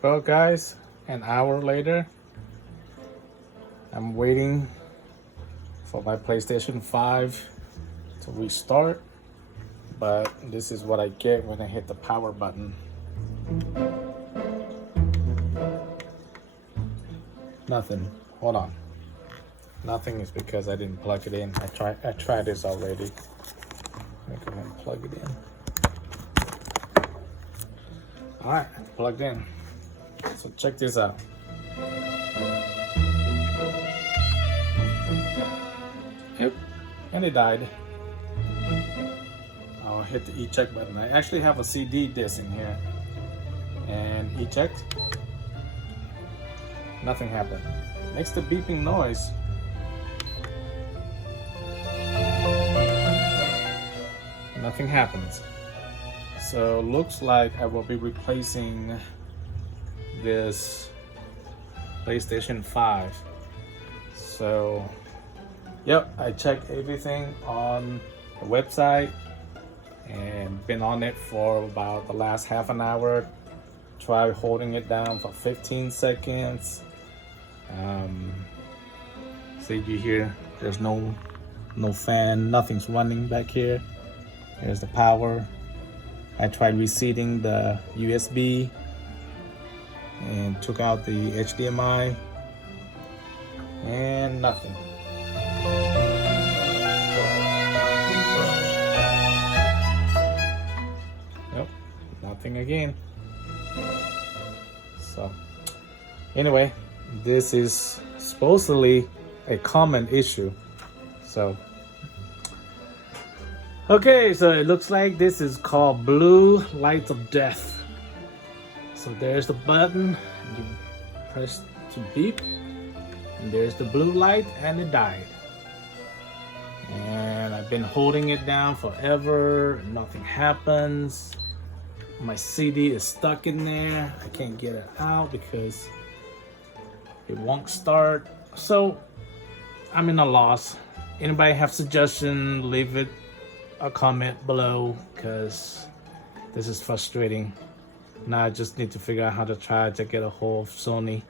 Well, guys, an hour later, I'm waiting for my PlayStation 5 to restart, but this is what I get when I hit the power button. Nothing. Hold on. Nothing is because I didn't plug it in. I tried this already. Let me go ahead and plug it in. All right, plugged in. So check this out. Yep, and it died. I'll hit the eject button. I actually have a CD disc in here, and eject. Nothing happened. Makes the beeping noise. Nothing happens. So looks like I will be replacing this PlayStation 5. So yep, I checked everything on the website and been on it for about the last half an hour. Try holding it down for 15 seconds. See, you hear there's no fan, nothing's running back here. There's the power. I tried reseating the USB and took out the HDMI and nothing. Yep, nothing again. So anyway, this is supposedly a common issue. So okay, so it looks like this is called blue lights of death. So there's the button, you press to beep, and there's the blue light, and it died. And I've been holding it down forever, and nothing happens. My CD is stuck in there. I can't get it out because it won't start. So I'm in a loss. Anybody have suggestion, leave it a comment below, because this is frustrating. Now I just need to figure out how to try to get a hold of Sony.